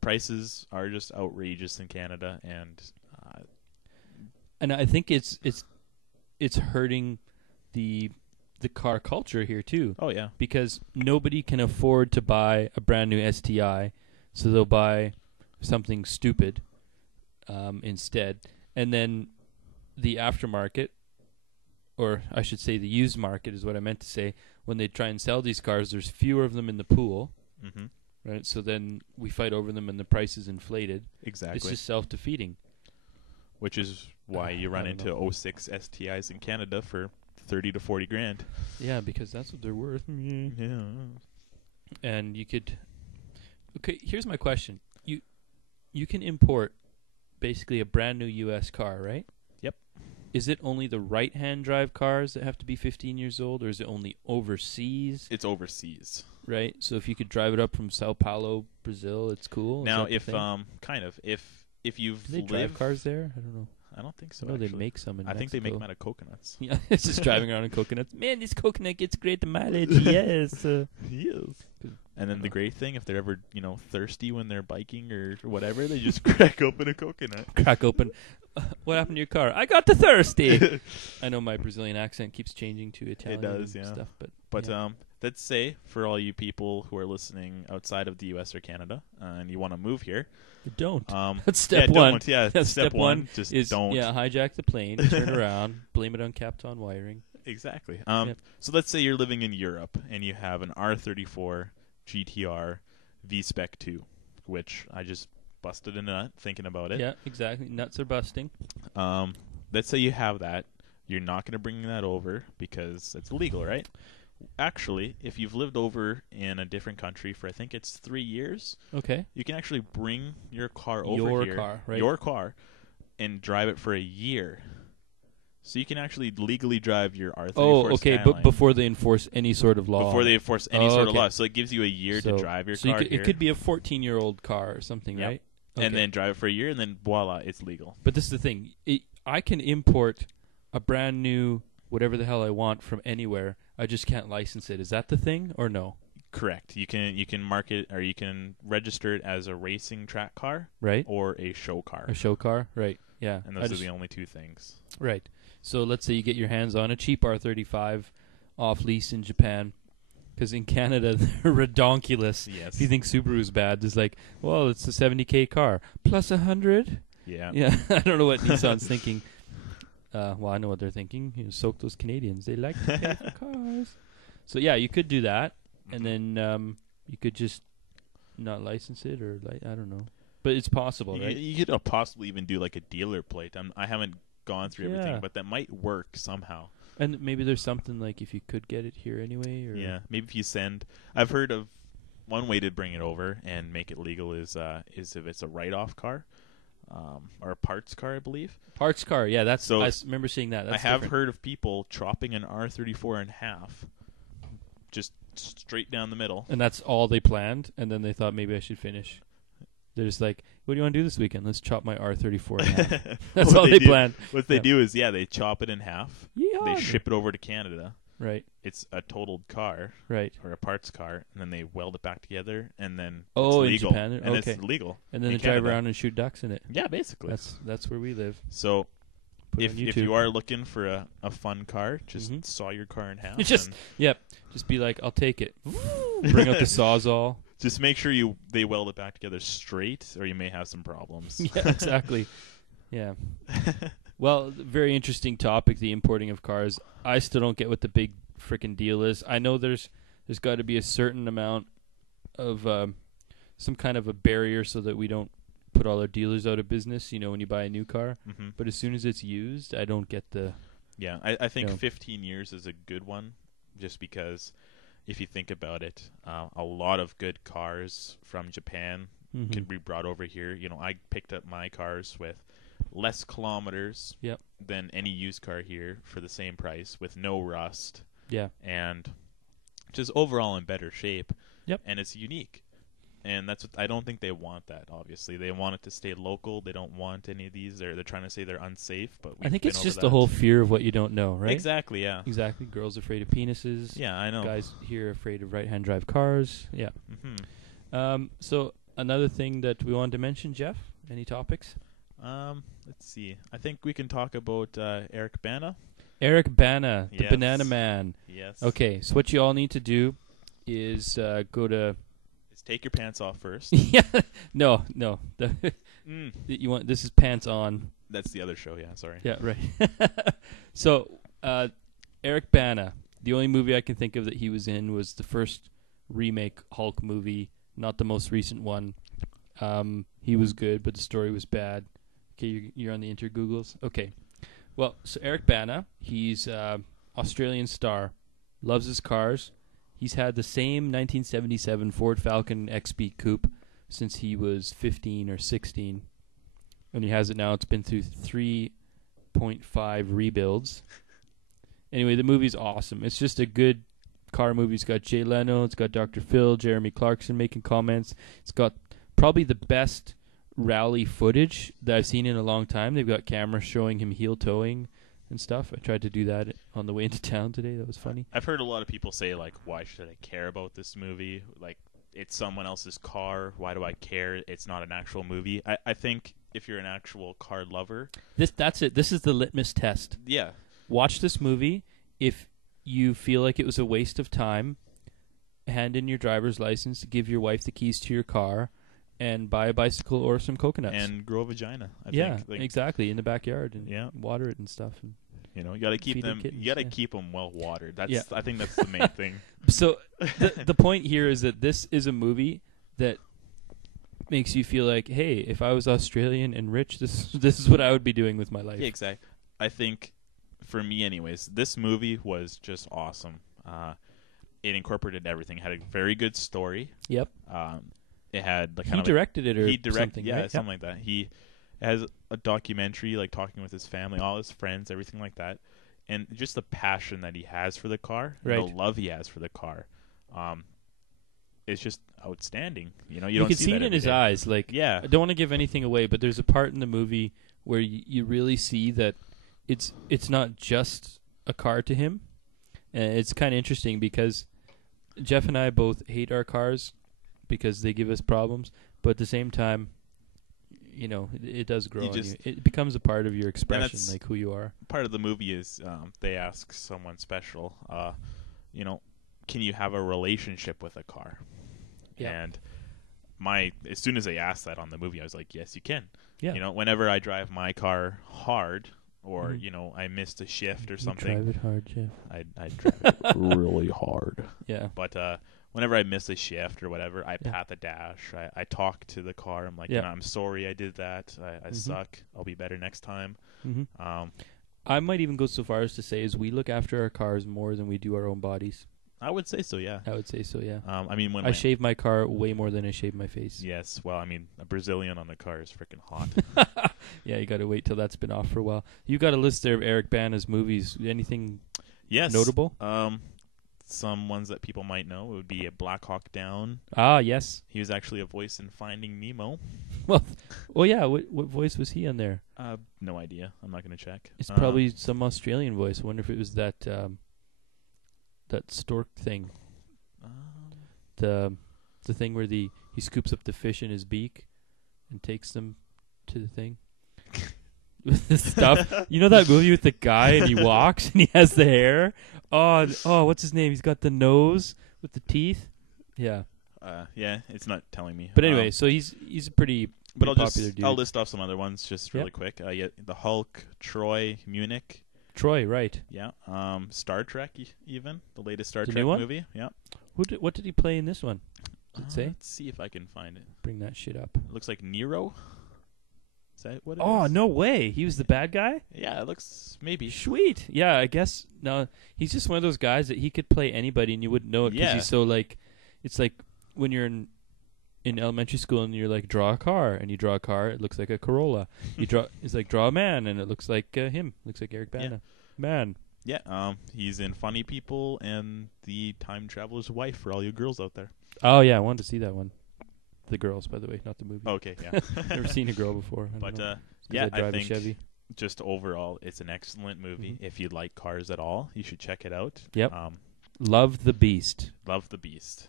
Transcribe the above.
prices are just outrageous in Canada, and I think it's hurting the car culture here too. Oh yeah, because nobody can afford to buy a brand new STI, so they'll buy something stupid instead, and then the aftermarket, or I should say the used market is what I meant to say. When they try and sell these cars, there's fewer of them in the pool, right? So then we fight over them and the price is inflated. Exactly. It's just self-defeating. Which is why you run into 06 STIs in Canada for 30 to 40 grand. Yeah, because that's what they're worth. Yeah. And you could... Okay, here's my question. You can import basically a brand new U.S. car, right? Yep. Is it only the right-hand drive cars that have to be 15 years old, or is it only overseas? It's overseas. Right? So if you could drive it up from Sao Paulo, Brazil, it's cool? Now, if you've Do they drive cars there? I don't know. I don't think so, No, actually. they make some in I think they Mexico. make them out of coconuts. Yeah, it's just driving around in coconuts. Man, this coconut gets great mileage. Yes. Yes. And then the great thing, if they're ever, thirsty when they're biking or whatever, they just crack open a coconut. Crack open. What happened to your car? I got too thirsty. I know my Brazilian accent keeps changing to Italian stuff. But yeah. Let's say, for all you people who are listening outside of the U.S. or Canada, and you want to move here. Don't. That's step one. Don't. Yeah, step one. Just is, don't. Yeah, hijack the plane, turn around, blame it on Kapton wiring. Exactly. Yep. So let's say you're living in Europe, and you have an R34 GTR V-Spec 2, which I just busted a nut thinking about it. Yeah, exactly. Nuts are busting. Let's say you have that. You're not going to bring that over because it's illegal, right? Actually, if you've lived over in a different country for, I think it's 3 years, okay, you can actually bring your car over here. Your car, and drive it for a year. So you can actually legally drive your R34 Oh, okay, Skyline. but before they enforce any sort of law. Before they enforce any sort of okay. law. So it gives you a year to drive your car here. It could be a 14-year-old car or something, yep. right? Okay. And then drive it for a year, and then voila, it's legal. But this is the thing. I can import a brand new whatever the hell I want from anywhere. I just can't license it. Is that the thing or no? Correct. You can mark it, or you can register it as a racing track car, right? Or a show car. A show car, right? Yeah. And those are the only two things. Right. So let's say you get your hands on a cheap R35 off lease in Japan, because in Canada they're redonkulous. Yes. If you think Subaru's bad, it's like, well, it's a $70K car plus 100. Yeah. Yeah. I don't know what Nissan's thinking. Well, I know what they're thinking. Soak those Canadians. They like to pay for cars. So yeah, you could do that, and then you could just not license it, or I don't know. But it's possible, right? You could possibly even do like a dealer plate. I haven't gone through everything, but that might work somehow. And maybe there's something like if you could get it here anyway. Or yeah, maybe if you send. I've heard of one way to bring it over and make it legal is if it's a write-off car, or a parts car, I believe. Parts car, yeah. That's. So I remember seeing that. That's I have heard of people chopping an R34 in half, just straight down the middle. And that's all they planned, and then they thought maybe I should finish. They're just like, what do you want to do this weekend? Let's chop my R34 in half. That's all they planned. What they do is, they chop it in half. Yeehaw. They ship it over to Canada. Right. It's a totaled car. Right. Or a parts car, and then they weld it back together, and then it's legal. In Japan? And it's legal. And then they drive around and shoot ducks in it. Yeah, basically. That's where we live. So if you are looking for a fun car, just saw your car in half. Just be like, I'll take it. Bring out the Sawzall. Just make sure they weld it back together straight, or you may have some problems. Yeah, exactly. Yeah. Well, very interesting topic, the importing of cars. I still don't get what the big freaking deal is. I know there's got to be a certain amount of some kind of a barrier so that we don't put all our dealers out of business, when you buy a new car. Mm-hmm. But as soon as it's used, I don't get the... Yeah, I think 15 years is a good one, just because if you think about it, a lot of good cars from Japan can be brought over here. I picked up my cars with less kilometers than any used car here for the same price, with no rust. Yeah. And just overall in better shape. Yep. And it's unique. And that's what I don't think they want that, obviously. They want it to stay local. They don't want any of these. They're trying to say they're unsafe, but I think it's just the whole fear of what you don't know, right? Exactly, yeah. Exactly. Girls afraid of penises. Yeah, I know. Guys here afraid of right-hand drive cars. Yeah. Mm-hmm. So another thing that we wanted to mention, Jeff? Any topics? Let's see. I think we can talk about Eric Bana. Eric Bana, the Yes. Banana Man. Yes. Okay, so what you all need to do is go to... Just take your pants off first. yeah, no. You want this is pants on. That's the other show. Yeah, sorry. Yeah, right. So, Eric Bana, the only movie I can think of that he was in was the first remake Hulk movie, not the most recent one. He was good, but the story was bad. Okay, you're on the Intergoogles? Okay. Well, so Eric Bana, he's Australian star, loves his cars. He's had the same 1977 Ford Falcon XB Coupe since he was 15 or 16. And he has it now. It's been through 3.5 rebuilds. Anyway, the movie's awesome. It's just a good car movie. It's got Jay Leno. It's got Dr. Phil, Jeremy Clarkson making comments. It's got probably the best rally footage that I've seen in a long time. They've got cameras showing him heel towing and stuff. I tried to do that on the way into town today. That was funny. I've heard a lot of people say, like, why should I care about this movie? Like, it's someone else's car. Why do I care? It's not an actual movie. I think if you're an actual car lover... That's it. This is the litmus test. Yeah. Watch this movie. If you feel like it was a waste of time, hand in your driver's license, give your wife the keys to your car, and buy a bicycle or some coconuts. And grow a vagina. I think. Like, exactly, in the backyard, and water it and stuff. And you know, you got to keep them. kittens, You got to keep them well watered. That's. Yeah. I think that's the main thing. So the point here is that this is a movie that makes you feel like, hey, if I was Australian and rich, this is what I would be doing with my life. Yeah, exactly. I think, for me, anyways, this movie was just awesome. It incorporated everything. It had a very good story. Yep. It had like he directed it or he directed, something, yeah, right? something like that. He has a documentary, like talking with his family, all his friends, everything like that, and just the passion that he has for the car, Right. and the love he has for the car. It's just outstanding. You know, you You don't can see see that it in every his day. eyes. Like, Yeah. I don't want to give anything away, but there's a part in the movie where you really see that it's not just a car to him. And it's kind of interesting because Jeff and I both hate our cars because they give us problems, but at the same time, you know, it does grow on you. It becomes a part of your expression, like who you are. Part of the movie is they ask someone special, you know, can you have a relationship with a car? Yeah. And as soon as they asked that on the movie, I was like, yes, you can. Yeah. You know, whenever I drive my car hard, or you know, I missed a shift or something. You drive it hard, Jeff. I drive it really hard. Yeah. But whenever I miss a shift or whatever, I pat the dash. I talk to the car. I'm like, you know, I'm sorry I did that. I suck. I'll be better next time. Mm-hmm. I might even go so far as to say is we look after our cars more than we do our own bodies. I would say so, yeah. I would say so, yeah. I mean, when I shave my car way more than I shave my face. Yes, well, I mean, a Brazilian on the car is freaking hot. Yeah, you got to wait till that's been off for a while. You got a list there of Eric Bana's movies. Anything notable? Some ones that people might know would be a Black Hawk Down. Ah, yes. He was actually a voice in Finding Nemo. Well, yeah. What voice was he on there? No idea. I'm not going to check. It's probably some Australian voice. I wonder if it was that stork thing. The thing where he scoops up the fish in his beak and takes them to the thing. With the stuff. You know that movie with the guy and he walks and he has the hair? Oh, what's his name? He's got the nose with the teeth. Yeah. Yeah, it's not telling me. But anyway, so he's a pretty popular dude. I'll list off some other ones just really quick. The Hulk, Troy, Munich. Troy, right. Yeah. Star Trek, even. The latest Star Trek new one? movie. Yeah. What did he play in this one? Does it say? Let's see if I can find it. Bring that shit up. It looks like Nero. Is that what it is? Oh, no way. He was the bad guy? Yeah, it looks maybe. Sweet. Yeah, I guess. No, he's just one of those guys that he could play anybody and you wouldn't know it because he's so like, it's like when you're in elementary school and you're like, draw a car, and you draw a car, it looks like a Carolla. It's like, draw a man, and it looks like him. Looks like Eric Bana. Yeah. Man. Yeah, he's in Funny People and The Time Traveler's Wife for all you girls out there. Oh, yeah, I wanted to see that one. The girls, by the way, not the movie. Okay, yeah. Never seen a girl before. But, I drive I think a Chevy. just overall, it's an excellent movie. If you like cars at all, you should check it out. Yep. Love the Beast. Love the Beast.